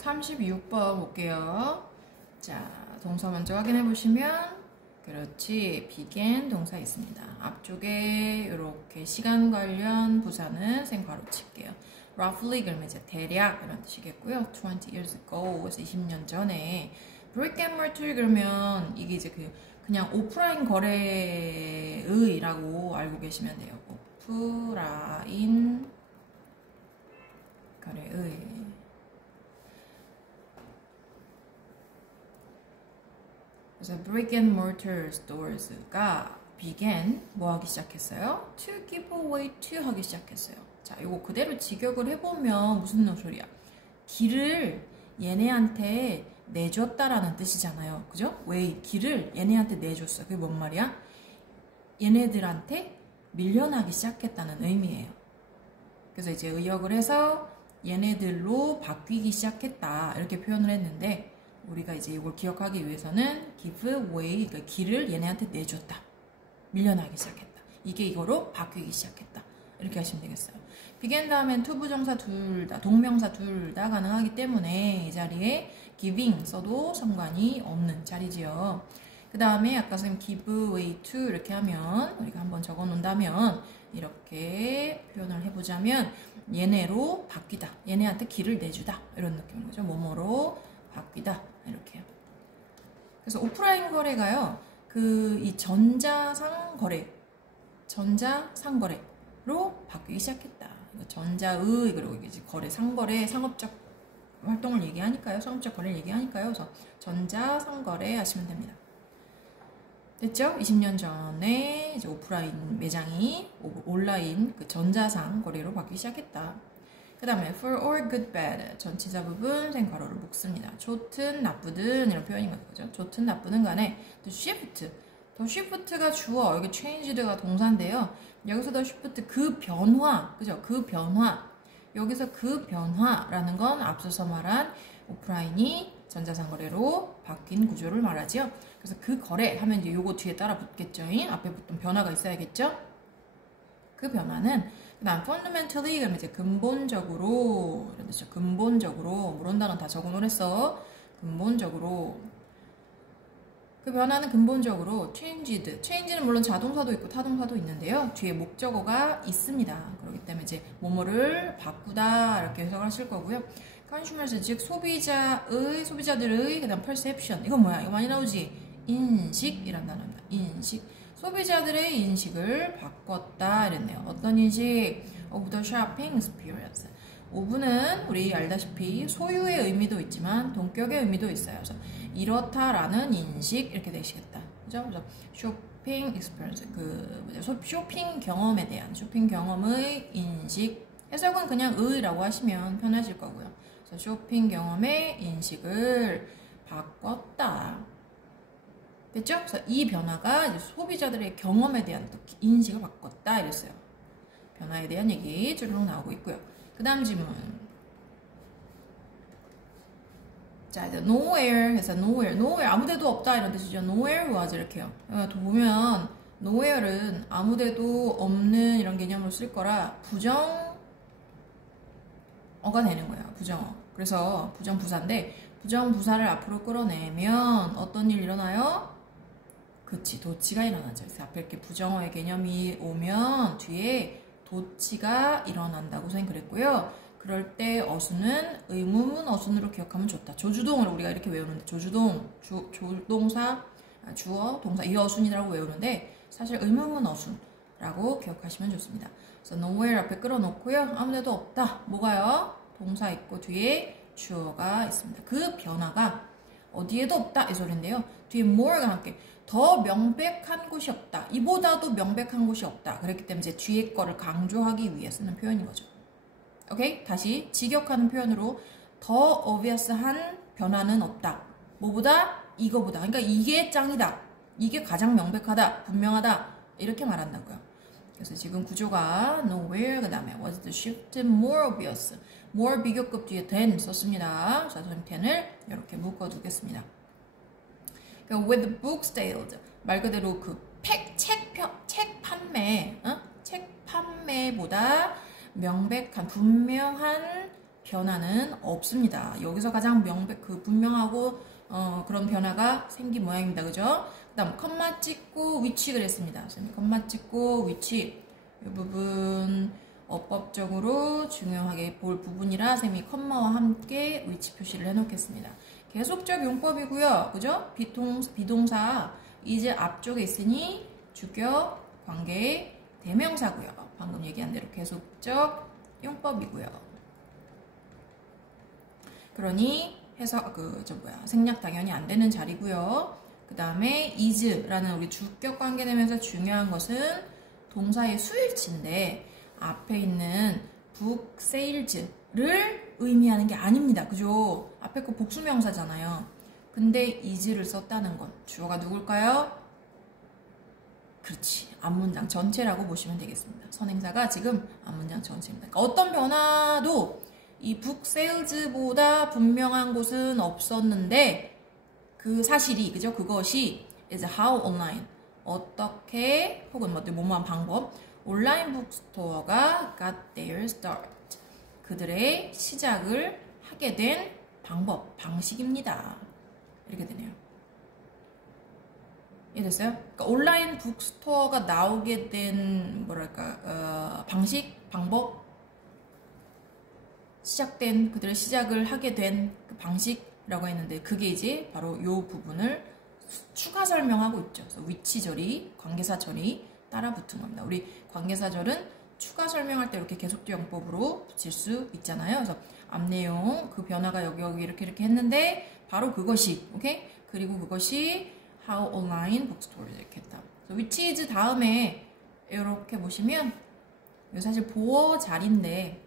36번 볼게요. 자, 동사 먼저 확인해 보시면 그렇지. began 동사 있습니다. 앞쪽에 이렇게 시간 관련 부사는 생괄호 칠게요. roughly 그러면 이제 대략 이런 뜻이겠고요. 20 years ago 20년 전에 brick and mortar 그러면 이게 이제 그냥 오프라인 거래의라고 알고 계시면 돼요. 오프라인 거래의. 그래서 brick and mortar stores가 began 뭐 하기 시작했어요? to give away to 하기 시작했어요. 자, 이거 그대로 직역을 해보면 무슨 소리야? 길을 얘네한테 내줬다라는 뜻이잖아요. 그죠? 왜 길을 얘네한테 내줬어? 그게 뭔 말이야? 얘네들한테 밀려나기 시작했다는 의미예요. 그래서 이제 의역을 해서 얘네들로 바뀌기 시작했다 이렇게 표현을 했는데 우리가 이제 이걸 기억하기 위해서는 give away, 그러니까 길을 얘네한테 내줬다. 밀려나기 시작했다. 이게 이거로 바뀌기 시작했다. 이렇게 하시면 되겠어요. began 다음엔 to 부정사 둘 다, 동명사 둘 다 가능하기 때문에 이 자리에 giving 써도 상관이 없는 자리지요. 그 다음에 아까 선생님 give way to 이렇게 하면 우리가 한번 적어 놓는다면 이렇게 표현을 해보자면 얘네로 바뀌다. 얘네한테 길을 내주다. 이런 느낌인 거죠. 뭐뭐로 바뀌다. 이렇게요. 그래서 오프라인 거래가요. 이 전자상거래로 바뀌기 시작했다. 전자의 그리고 이제 거래, 상거래, 상업적 활동을 얘기하니까요. 상업적 거래를 얘기하니까요. 그래서 전자상거래 하시면 됩니다. 됐죠? 20년 전에 이제 오프라인 매장이 온라인 전자상 거래로 바뀌기 시작했다. 그 다음에 for or good, bad 전치사 부분 생괄호를 묶습니다. 좋든 나쁘든 이런 표현인 거죠. 좋든 나쁘든 간에 the shift가 주어, 여기 changed가 동사인데요. 여기서 the shift 그 변화, 그죠? 그 변화. 여기서 그 변화라는 건 앞서서 말한 오프라인이 전자상거래로 바뀐 구조를 말하죠. 그래서 그 거래 하면 이제 요거 뒤에 따라 붙겠죠. 앞에 붙은 변화가 있어야겠죠. 그 변화는 그다음 fundamentally 그러면 이제 근본적으로 이런 뜻이죠. 근본적으로 물온다는 다 적어 놓으랬어. 근본적으로 그 변화는 근본적으로 change는 물론 자동사도 있고 타동사도 있는데요. 뒤에 목적어가 있습니다. 그렇기 때문에 이제 뭐뭐를 바꾸다 이렇게 해석하실 거고요. consumers 즉 소비자들의 그다음 perception 이건 뭐야? 이거 많이 나오지? 인식이란 단어입니다. 인식. 소비자들의 인식을 바꿨다 이랬네요. 어떤 인식? of the shopping experience. 오브는 우리 알다시피 소유의 의미도 있지만 동격의 의미도 있어요. 그래서 이렇다라는 인식 이렇게 되시겠다. 그죠? 그래서 쇼핑 익스피리언스 쇼핑 경험에 대한 쇼핑 경험의 인식 해석은 그냥 의라고 하시면 편하실 거고요. 그래서 쇼핑 경험의 인식을 바꿨다. 됐죠? 그래서 이 변화가 이제 소비자들의 경험에 대한 인식을 바꿨다 이랬어요. 변화에 대한 얘기 주르륵 나오고 있고요. 그 다음 질문. 자, 이제 nowhere 해서 nowhere 아무데도 없다 이런 뜻이죠. nowhere was 이렇게요. 보면 nowhere는 아무데도 없는 이런 개념으로 쓸 거라 부정어가 되는 거예요. 부정어. 그래서 부정부사인데 부정부사를 앞으로 끌어내면 어떤 일 일어나요? 그치, 도치가 일어나죠. 그래서 앞에 이렇게 부정어의 개념이 오면 뒤에 도치가 일어난다고 선생님 그랬고요. 그럴 때 어순은 의문문 어순으로 기억하면 좋다. 조주동을 우리가 이렇게 외우는데 조주동, 조동사, 주어, 동사 이 어순이라고 외우는데 사실 의문문 어순라고 기억하시면 좋습니다. 그래서 nowhere 앞에 끌어놓고요. 아무데도 없다. 뭐가요? 동사 있고 뒤에 주어가 있습니다. 그 변화가 어디에도 없다 이 소리인데요. 뒤에 more가 함께 더 명백한 곳이 없다. 이보다도 명백한 곳이 없다. 그렇기 때문에 이제 뒤에 거를 강조하기 위해 쓰는 표현인 거죠. 오케이? 다시 직역하는 표현으로 더 obvious한 변화는 없다. 뭐보다? 이거보다. 그러니까 이게 짱이다. 이게 가장 명백하다. 분명하다. 이렇게 말한다고요. 그래서 지금 구조가 nowhere 그 다음에 was the shift more obvious. more 비교급 뒤에 than 썼습니다. 자, 저는 than을 이렇게 묶어두겠습니다. with books sales 말 그대로 책 판매보다 명백한 분명한 변화는 없습니다. 여기서 가장 분명하고 그런 변화가 생긴 모양입니다. 그죠? 그 다음 컴마 찍고 위치 그랬습니다. 컴마 찍고 위치 이 부분 어법적으로 중요하게 볼 부분이라 쌤이 컴마와 함께 위치 표시를 해놓겠습니다. 계속적 용법이고요. 그죠? 비동사 이제 앞쪽에 있으니 주격, 관계, 대명사고요. 방금 얘기한 대로 계속적 용법이고요. 그러니 생략 당연히 안 되는 자리고요. 그 다음에 is라는 우리 주격 관계 대명사 중요한 것은 동사의 수일치인데 앞에 있는 book sales를 의미하는 게 아닙니다. 그죠? 앞에 거 복수명사잖아요. 근데 is를 썼다는 건 주어가 누굴까요? 그렇지. 앞문장 전체라고 보시면 되겠습니다. 선행사가 지금 앞문장 전체입니다. 그러니까 어떤 변화도 이 book sales보다 분명한 곳은 없었는데 그 사실이 그죠? 그것이 is how online 어떻게 혹은 뭐뭐한 방법 온라인 북스토어가 got their start 그들의 시작을 하게 된 방식입니다. 이렇게 되네요. 이해됐어요? 그러니까 온라인 북스토어가 나오게 된 방법 그들의 시작을 하게 된 그 방식이라고 했는데 그게 이제 바로 이 부분을 추가 설명하고 있죠. 그래서 위치절이 관계사절이 따라 붙은 겁니다. 우리 관계사절은 추가 설명할 때 이렇게 계속적 용법으로 붙일 수 있잖아요. 그래서 앞 내용 그 변화가 여기 이렇게 했는데 바로 그것이 오케이? 그리고 그것이 how online bookstore 이렇게 했다. which is 다음에 이렇게 보시면 이거 사실 보어 자리인데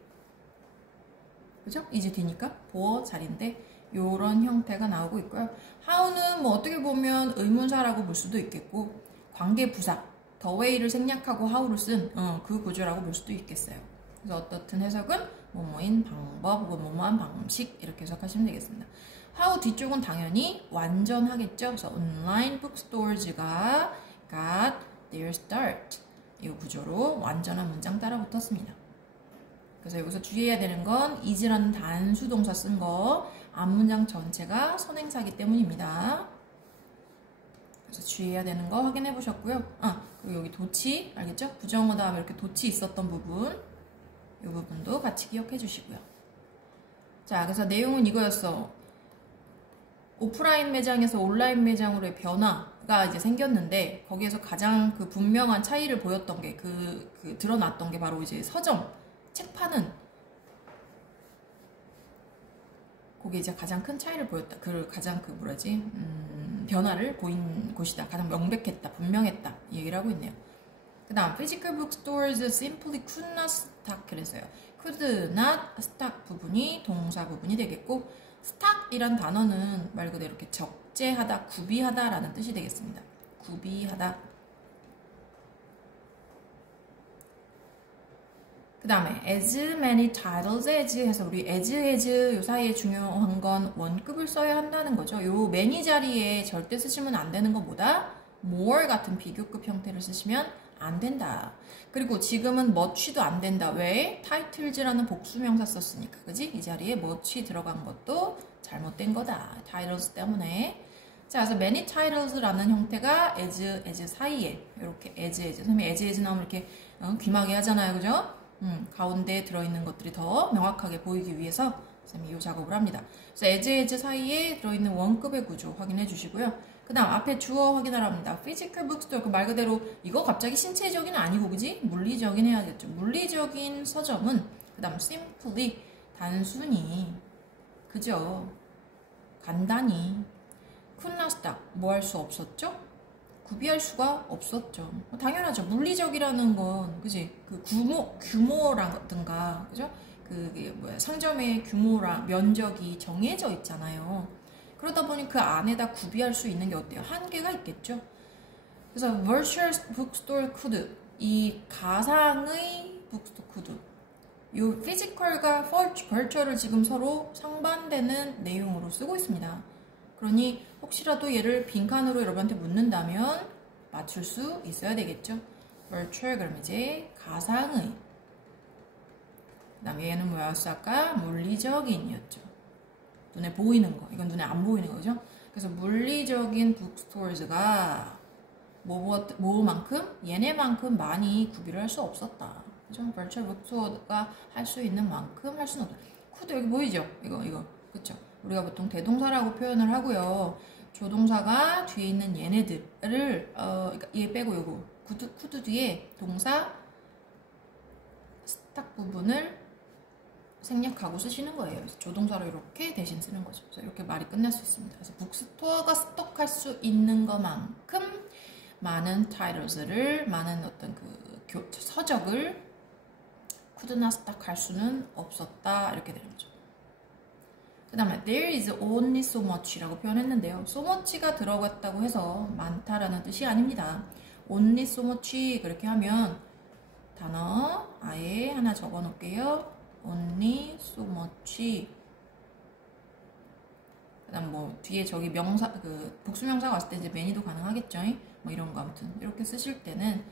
그죠? 이제 뒤니까 보어 자리인데 이런 형태가 나오고 있고요. how는 어떻게 보면 의문사라고 볼 수도 있겠고 관계 부사 the way를 생략하고 how를 쓴 그 구조라고 볼 수도 있겠어요. 그래서 어떻든 해석은 뭐뭐인 방법 혹은 뭐뭐한 방식 이렇게 해석하시면 되겠습니다. how 뒤쪽은 당연히 완전하겠죠. 그래서 online bookstores가 got their start 이 구조로 완전한 문장 따라 붙었습니다. 그래서 여기서 주의해야 되는 건 is라는 단수 동사 쓴 거 앞문장 전체가 선행사기 때문입니다. 그래서 주의해야 되는 거 확인해 보셨고요. 그리고 여기 도치 알겠죠? 부정어 다음에 이렇게 도치 있었던 부분 이 부분도 같이 기억해 주시고요. 자, 그래서 내용은 이거였어. 오프라인 매장에서 온라인 매장으로의 변화가 이제 생겼는데 거기에서 가장 그 분명한 차이를 보였던 게 드러났던 게 바로 이제 서점 책 파는 그게 이제 가장 큰 차이를 보였다. 가장 변화를 보인 곳이다. 가장 명백했다. 분명했다. 이 얘기를 하고 있네요. 그 다음 physical bookstores simply could not stock 그래서요. could not stock 부분이 동사 부분이 되겠고 stock이란 단어는 말 그대로 이렇게 적재하다, 구비하다 라는 뜻이 되겠습니다. 구비하다. 그 다음에 as many titles as 해서 우리 as 요 사이에 중요한 건 원급을 써야 한다는 거죠. 요 many 자리에 절대 쓰시면 안 되는 것보다 more 같은 비교급 형태를 쓰시면 안 된다. 그리고 지금은 much도 안 된다. 왜? titles라는 복수명사 썼으니까. 그지? 이 자리에 much 들어간 것도 잘못된 거다. titles 때문에. 자, 그래서 many titles라는 형태가 as 사이에 이렇게 as 선생님이 as 나오면 이렇게 귀마개 하잖아요. 그죠? 가운데에 들어있는 것들이 더 명확하게 보이기 위해서 선생님이 이 작업을 합니다. 그래서 as 사이에 들어있는 원급의 구조 확인해 주시고요. 그 다음 앞에 주어 확인하랍니다. physical bookstore 그 말 그대로 이거 갑자기 신체적인 아니고 그지? 물리적인 해야겠죠. 물리적인 서점은 그 다음 simply 단순히 그죠? 간단히 could not stock 뭐 할 수 없었죠? 구비할 수가 없었죠. 당연하죠. 물리적이라는 건 그지? 그 규모라든가 그죠? 상점의 규모랑 면적이 정해져 있잖아요. 그러다 보니 그 안에다 구비할 수 있는 게 어때요? 한계가 있겠죠. 그래서 virtual bookstore could 이 가상의 bookstore could 이 physical과 virtual을 지금 서로 상반되는 내용으로 쓰고 있습니다. 그러니 혹시라도 얘를 빈칸으로 여러분한테 묻는다면 맞출 수 있어야 되겠죠. virtual 그럼 이제 가상의 그 다음에 얘는 뭐였어? 아까 물리적인이었죠. 눈에 보이는 거. 이건 눈에 안 보이는 거죠. 그래서 물리적인 북스토어즈가 뭐만큼? 얘네만큼 많이 구비를 할 수 없었다. 그죠? 버추얼 북스토어가 할 수 있는 만큼 할 수는 없다. 쿠드 여기 보이죠? 이거. 그쵸? 우리가 보통 대동사라고 표현을 하고요. 조동사가 뒤에 있는 얘네들을, 얘 빼고 요거. 쿠드 뒤에 동사 스탁 부분을 생략하고 쓰시는 거예요. 그래서 조동사로 이렇게 대신 쓰는 거죠. 그래서 이렇게 말이 끝날 수 있습니다. 그래서 북스토어가 스톡할 수 있는 것만큼 많은 타이틀즈를, 많은 어떤 그 서적을 쿠드나 스탁할 수는 없었다. 이렇게 되는 거죠. 그 다음에 there is only so much라고 표현했는데요. so much가 들어갔다고 해서 많다라는 뜻이 아닙니다. only so much 그렇게 하면 단어 아예 하나 적어 놓을게요. only so much. 그 다음 뭐 뒤에 저기 명사, 그 복수명사가 왔을 때 이제 many도 가능하겠죠. 뭐 이런 거 아무튼 이렇게 쓰실 때는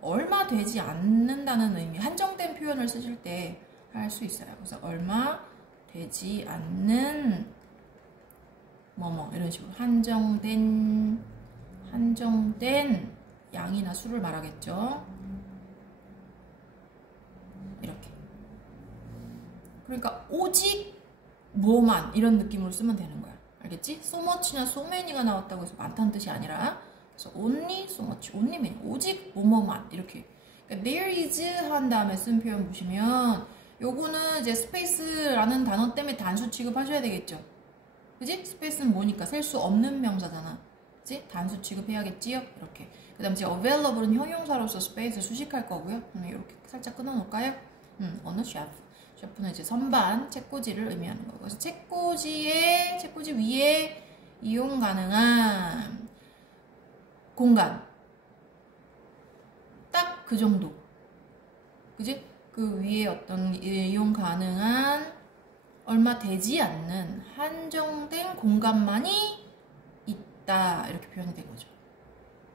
얼마 되지 않는다는 의미, 한정된 표현을 쓰실 때 할 수 있어요. 그래서 얼마 되지 않는 뭐뭐 이런 식으로 한정된 양이나 수를 말하겠죠. 이렇게. 그러니까 오직 뭐만 이런 느낌으로 쓰면 되는 거야. 알겠지? so much나 so many가 나왔다고 해서 많다는 뜻이 아니라 그래서 only so much, only many, 오직 뭐뭐만 이렇게. 그러니까 there is 한 다음에 쓴 표현 보시면 요거는 이제 스페이스라는 단어 때문에 단수 취급하셔야 되겠죠. 그지? 스페이스는 뭐니까 셀 수 없는 명사잖아. 그지? 단수 취급해야겠지요? 이렇게. 그 다음에 이제 available은 형용사로서 스페이스 수식할 거고요. 이렇게 살짝 끊어놓을까요? 어느 셰프. 셰프는 이제 선반, 책꽂이를 의미하는 거고. 그래서 책꽂이 위에 이용 가능한 공간. 딱 그 정도. 그지? 그 위에 어떤 이용 가능한 얼마 되지 않는 한정된 공간만이 있다. 이렇게 표현이 된 거죠.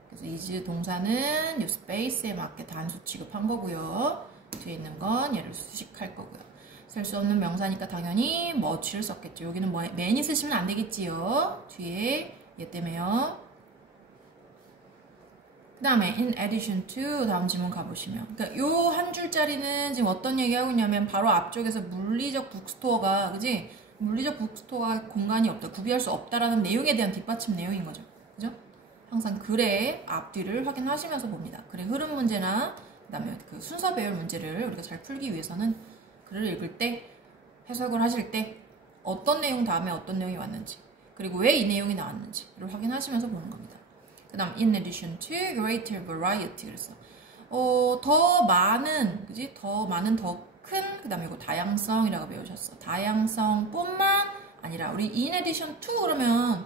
그래서 is 동사는 이 스페이스에 맞게 단수 취급한 거고요. 뒤에 있는 건 얘를 수식할 거고요. 셀 수 없는 명사니까 당연히 much를 썼겠죠. 여기는 뭐 many 쓰시면 안 되겠지요. 뒤에 얘 때문에요. 그 다음에 in addition to 다음 지문 가보시면 그러니까 요 한 줄짜리는 지금 어떤 얘기하고 있냐면 바로 앞쪽에서 물리적 북스토어가 그지? 물리적 북스토어가 공간이 없다, 구비할 수 없다라는 내용에 대한 뒷받침 내용인 거죠. 그죠? 항상 글의 앞뒤를 확인하시면서 봅니다. 글의 흐름 문제나 그 다음에 그 순서 배열 문제를 우리가 잘 풀기 위해서는 글을 읽을 때 해석을 하실 때 어떤 내용 다음에 어떤 내용이 왔는지 그리고 왜 이 내용이 나왔는지를 확인하시면서 보는 겁니다. 그 다음 in addition to greater variety 그래서 더 많은 그지? 더 많은 더 큰 그 다음에 이거 다양성이라고 배우셨어. 다양성뿐만 아니라 우리 in addition to 그러면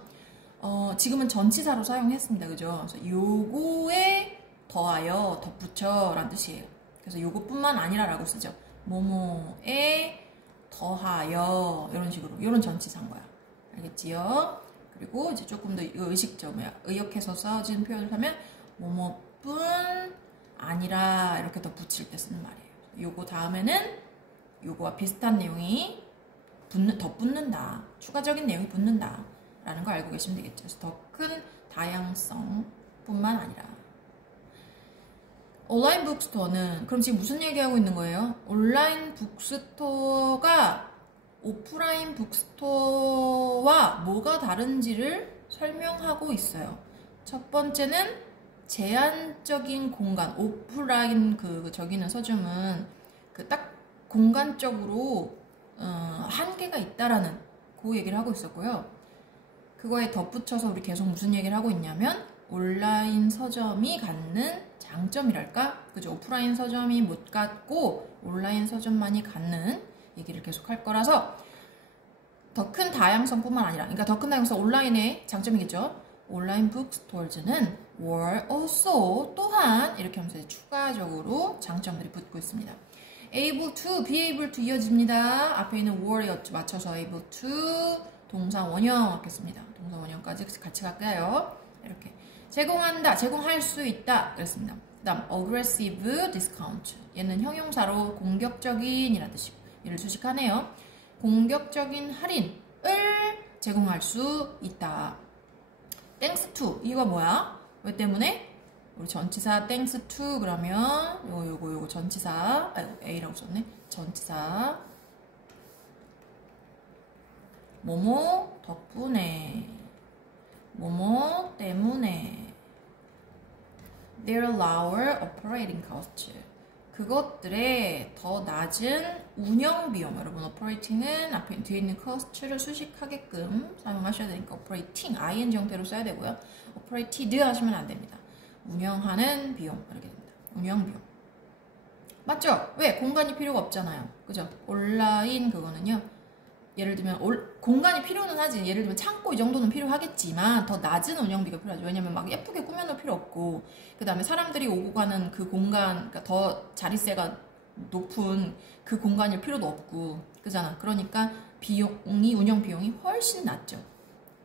지금은 전치사로 사용했습니다. 그죠? 그래서 요거에 더하여 덧붙여 라는 뜻이에요. 그래서 요거뿐만 아니라 라고 쓰죠. 뭐뭐에 더하여 이런 식으로 이런 전치사인 거야. 알겠지요? 그리고 이제 조금 더 의식적 의역해서 써진 표현을 하면 뭐뭐뿐 아니라 이렇게 더 붙일 때 쓰는 말이에요. 요거 다음에는 요거와 비슷한 내용이 더 붙는다. 추가적인 내용이 붙는다. 라는 거 알고 계시면 되겠죠. 그래서 더 큰 다양성뿐만 아니라 온라인 북스토어는 그럼 지금 무슨 얘기하고 있는 거예요? 온라인 북스토어가 오프라인 북스토어와 뭐가 다른지를 설명하고 있어요. 첫 번째는 제한적인 공간, 오프라인 저기는 서점은 그 딱 공간적으로 한계가 있다라는 그 얘기를 하고 있었고요. 그거에 덧붙여서 우리 계속 무슨 얘기를 하고 있냐면 온라인 서점이 갖는 장점이랄까? 그죠? 오프라인 서점이 못 갖고 온라인 서점만이 갖는 얘기를 계속 할 거라서 더 큰 다양성뿐만 아니라 그러니까 더 큰 다양성 온라인의 장점이겠죠. 온라인 북스토어즈는 were also 또한 이렇게 하면서 추가적으로 장점들이 붙고 있습니다. able to, be able to 이어집니다. 앞에 있는 were에 맞춰서 able to 동사 원형 하겠습니다. 동사 원형까지 같이 갈까요? 이렇게 제공한다, 제공할 수 있다 그랬습니다. 그 다음 aggressive discount 얘는 형용사로 공격적인 이라는 뜻이고 이를 수식하네요. 공격적인 할인을 제공할 수 있다. thanks to 이거 뭐야? 왜 때문에? 우리 전치사 thanks to 그러면 요거 전치사 A라고 썼네. 전치사 뭐뭐 덕분에 뭐뭐 때문에 their lower operating cost 그것들의 더 낮은 운영 비용 여러분 operating은 앞에 뒤에 있는 cost를 수식하게끔 사용하셔야 되니까 operating ing 형태로 써야 되고요. operated 하시면 안 됩니다. 운영하는 비용 이렇게 됩니다. 운영 비용 맞죠? 왜? 공간이 필요가 없잖아요. 그죠? 온라인 그거는요. 예를 들면 공간이 필요는 하지. 예를 들면 창고 이 정도는 필요하겠지만 더 낮은 운영비가 필요하죠. 왜냐면 막 예쁘게 꾸며놓을 필요 없고 그 다음에 사람들이 오고 가는 그 공간 그러니까 더 자릿세가 높은 그 공간일 필요도 없고 그잖아. 그러니까 비용이 운영 비용이 훨씬 낮죠.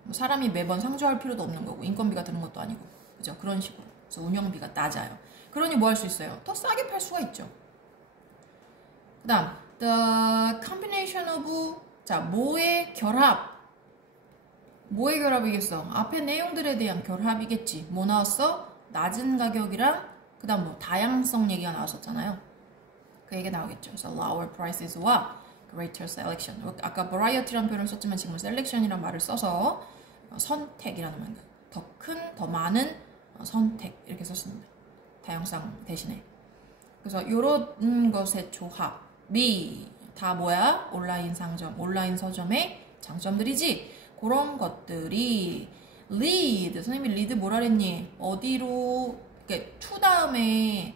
사람이 매번 상주할 필요도 없는 거고 인건비가 드는 것도 아니고 그죠? 그런 식으로. 그래서 운영비가 낮아요. 그러니 뭐 할 수 있어요? 더 싸게 팔 수가 있죠. 그 다음 the combination of 자 뭐의 결합 뭐의 결합이겠어? 앞에 내용들에 대한 결합이겠지. 뭐 나왔어? 낮은 가격이랑 그 다음 뭐 다양성 얘기가 나왔었잖아요. 그 얘기 나오겠죠. 그래서 lower prices와 greater selection 아까 variety라는 표현을 썼지만 지금 selection이라는 말을 써서 선택이라는 말 더 큰, 더 많은 선택 이렇게 썼습니다. 다양성 대신에. 그래서 이런 것의 조합이 다 뭐야? 온라인 상점, 온라인 서점의 장점들이지. 그런 것들이 lead, 선생님이 lead 뭐라 그랬니? 어디로, 그러니까 to 다음에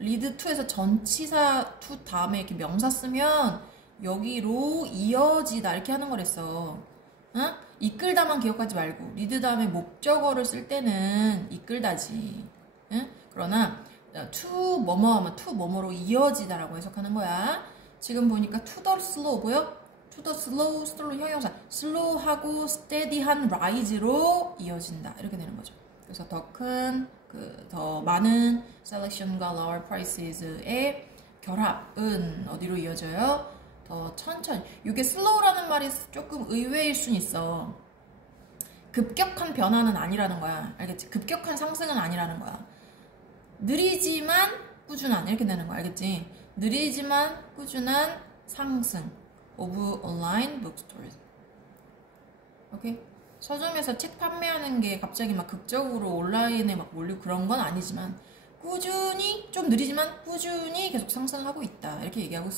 lead to에서 전치사 to 다음에 이렇게 명사 쓰면 여기로 이어지다 이렇게 하는 거랬어. 응? 이끌다만 기억하지 말고 lead 다음에 목적어를 쓸 때는 이끌다지. 응? 그러나 to 뭐뭐 하면 to 뭐뭐로 이어지다라고 해석하는 거야. 지금 보니까 to the slow고요. to the slow, slow 형용사. slow하고 steady한 rise로 이어진다. 이렇게 되는 거죠. 그래서 더 큰, 더 많은 selection과 lower prices의 결합은 어디로 이어져요? 더 천천히. 이게 slow라는 말이 조금 의외일 순 있어. 급격한 변화는 아니라는 거야. 알겠지? 급격한 상승은 아니라는 거야. 느리지만 꾸준한 이렇게 되는 거야. 알겠지? 느리지만 꾸준한 상승 of online bookstores. 오케이? 서점에서 책 판매하는 게 갑자기 막 극적으로 온라인에 막 몰리고 그런 건 아니지만 꾸준히 좀 느리지만 꾸준히 계속 상승하고 있다. 이렇게 얘기하고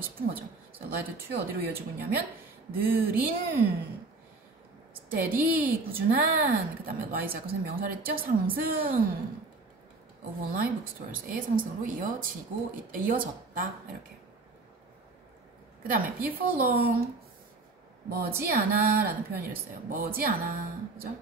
싶은 거죠. 그래서 led to 어디로 이어지고 있냐면 느린 steady 꾸준한 그 다음에 rise 아까 선생님 명사를 했죠? 상승 of online bookstores의 상승으로 이어졌다 이렇게. 그 다음에 before long 머지않아 라는 표현이 있어요. 머지않아 그죠?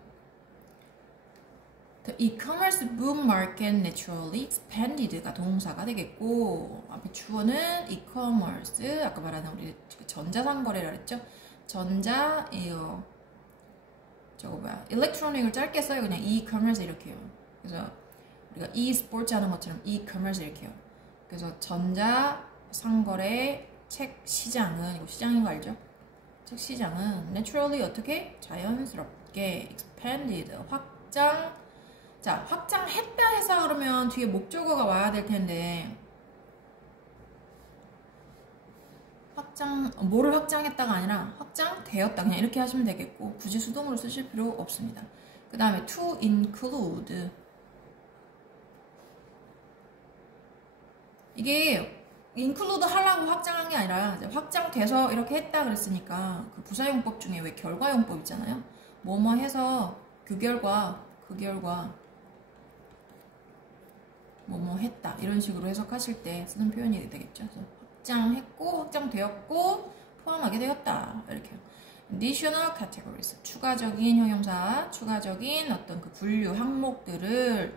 The e-commerce boom market naturally expanded가 동사가 되겠고 앞에 주어는 e-commerce 아까 말하는 우리 전자상거래라 그랬죠? 저거 뭐야 electronic을 짧게 써요. 그냥 e-commerce 이렇게 해요. 그래서 우리가 e-스포츠 하는 것처럼 e-commerce 이렇게 해요. 그래서 전자상거래 책 시장은 이거 시장인 거 알죠? 책 시장은 naturally 어떻게? 자연스럽게 expanded 확장했다 해서 그러면 뒤에 목적어가 와야 될 텐데 뭐를 확장했다가 아니라 확장되었다 그냥 이렇게 하시면 되겠고 굳이 수동으로 쓰실 필요 없습니다. 그 다음에 to include 이게 include 하려고 확장한 게 아니라 확장돼서 이렇게 했다 그랬으니까 그 부사용법 중에 왜 결과용법 있잖아요. 뭐뭐 해서 그 결과 뭐뭐 했다 이런 식으로 해석하실 때 쓰는 표현이 되겠죠. 그래서 확장했고 확장되었고 포함하게 되었다 이렇게요. additional categories 추가적인 형용사 추가적인 어떤 그 분류 항목들을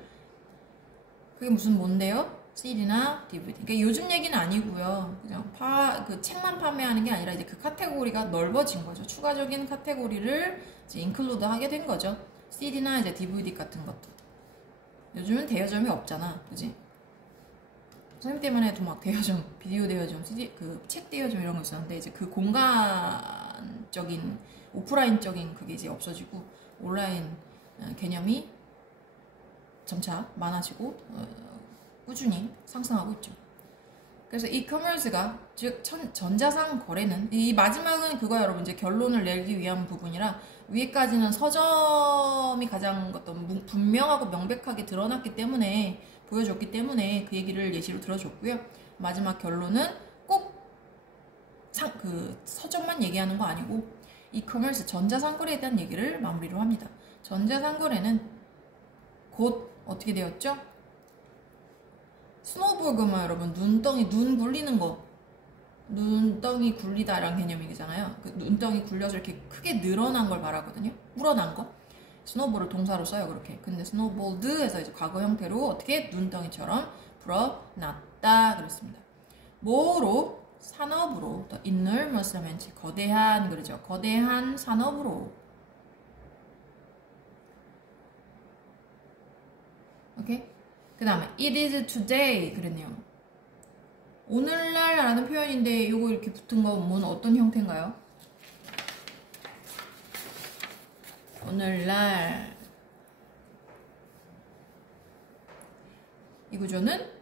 그게 무슨 뭔데요? CD나 DVD. 그러니까 요즘 얘기는 아니고요. 그냥 그 책만 판매하는 게 아니라 이제 그 카테고리가 넓어진 거죠. 추가적인 카테고리를 이제 include 하게 된 거죠. CD나 이제 DVD 같은 것도. 요즘은 대여점이 없잖아, 그지? 선생님 때만 해도 막 대여점, 비디오 대여점, 책 대여점 이런 거 있었는데 이제 그 공간적인 오프라인적인 그게 이제 없어지고 온라인 개념이 점차 많아지고 꾸준히 상승하고 있죠. 그래서 이커머스가 즉 전자상 거래는 이 마지막은 그거 여러분 이제 결론을 내기 위한 부분이라 위에까지는 서점이 가장 어떤 분명하고 명백하게 드러났기 때문에 보여줬기 때문에 그 얘기를 예시로 들어줬고요. 마지막 결론은 꼭 그 서점만 얘기하는 거 아니고 이커머스 전자상거래에 대한 얘기를 마무리로 합니다. 전자상거래는 곧 어떻게 되었죠? 스노우볼 그러면 여러분 눈덩이 눈 굴리는 거 눈덩이 굴리다라는 개념이잖아요. 그 눈덩이 굴려서 이렇게 크게 늘어난 걸 말하거든요. 불어난 거. 스노우볼을 동사로 써요 그렇게. 근데 스노우볼드에서 이제 과거 형태로 어떻게 눈덩이처럼 불어났다 그랬습니다. 뭐로? 산업으로. The enormous amount 거대한 그러죠. 거대한 산업으로. 오케이? 그 다음에 it is today 그랬네요. 오늘날 라는 표현인데 요거 이렇게 붙은 거 뭐는 어떤 형태인가요? 오늘날 이 구조는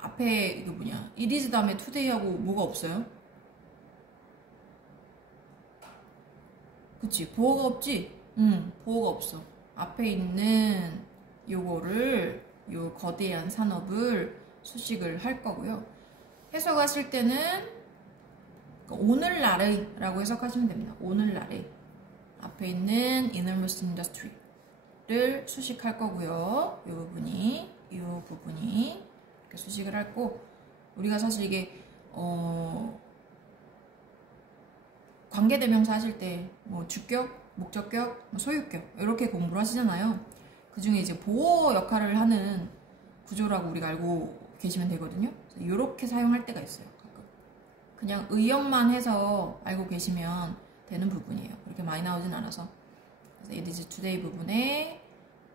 앞에 이거 뭐냐 it is 다음에 today하고 뭐가 없어요? 그치 보어가 없지? 보어가 없어. 앞에 있는 요거를 요 거대한 산업을 수식을 할 거고요. 해석하실 때는 오늘날의 라고 해석하시면 됩니다. 오늘날의 앞에 있는 enormous industry를 수식할 거고요. 요 부분이 이렇게 수식을 할 거. 우리가 사실 이게 관계대명사 하실 때 뭐 주격, 목적격, 소유격 이렇게 공부를 하시잖아요. 그 중에 이제 보호 역할을 하는 구조라고 우리가 알고 계시면 되거든요. 이렇게 사용할 때가 있어요. 가끔. 그냥 의역만 해서 알고 계시면 되는 부분이에요. 그렇게 많이 나오진 않아서. 그래서 it is today 부분에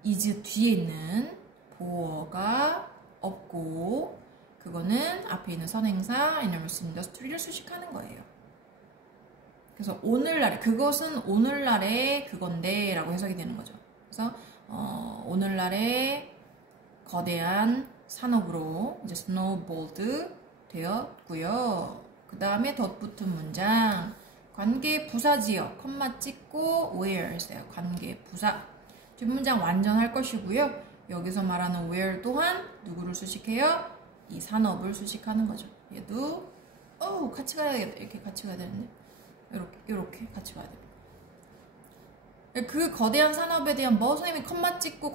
is 뒤에 있는 보어가 없고 그거는 앞에 있는 선행사 enormous industry를 수식하는 거예요. 그래서 오늘날에 그것은 오늘날의 그건데 라고 해석이 되는 거죠. 그래서 오늘날의 거대한 산업으로 이제 스노우볼드 되었고요. 그 다음에 덧붙은 문장 관계 부사 지어 컴마 찍고 where 했어요. 관계 부사 뒷문장 완전할 것이고요. 여기서 말하는 where 또한 누구를 수식해요? 이 산업을 수식하는 거죠. 얘도 같이 가야겠다. 이렇게 같이 가야 되는데 이렇게 같이 가야 됩니다. 그 거대한 산업에 대한 선생님이 컴마 찍고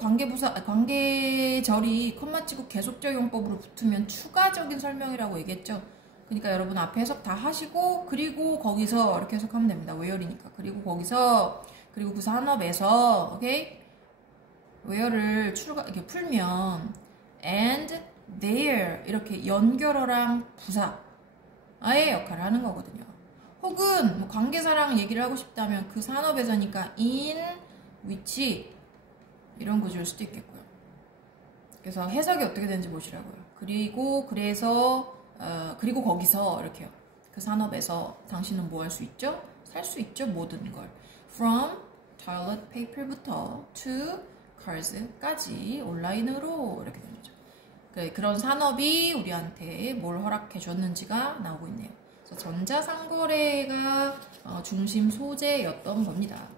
관계절이 컴마 찍고 계속적 용법으로 붙으면 추가적인 설명이라고 얘기했죠. 그러니까 여러분 앞에 해석 다 하시고 그리고 거기서 이렇게 해석하면 됩니다. where이니까. 그리고 거기서 그리고 그 산업에서 오케이? where를 이렇게 풀면 and there 이렇게 연결어랑 부사의 역할을 하는 거거든요. 혹은 뭐 관계사랑 얘기를 하고 싶다면 그 산업에서니까 in, which 이런 구조일 수도 있겠고요. 그래서 해석이 어떻게 되는지 보시라고요. 그리고 그리고 거기서 이렇게요. 그 산업에서 당신은 뭐 할 수 있죠? 살 수 있죠? 모든 걸. From toilet paper부터 to cars까지 온라인으로 이렇게 되는 거죠. 그런 산업이 우리한테 뭘 허락해 줬는지가 나오고 있네요. 그래서 전자상거래가 중심 소재였던 겁니다.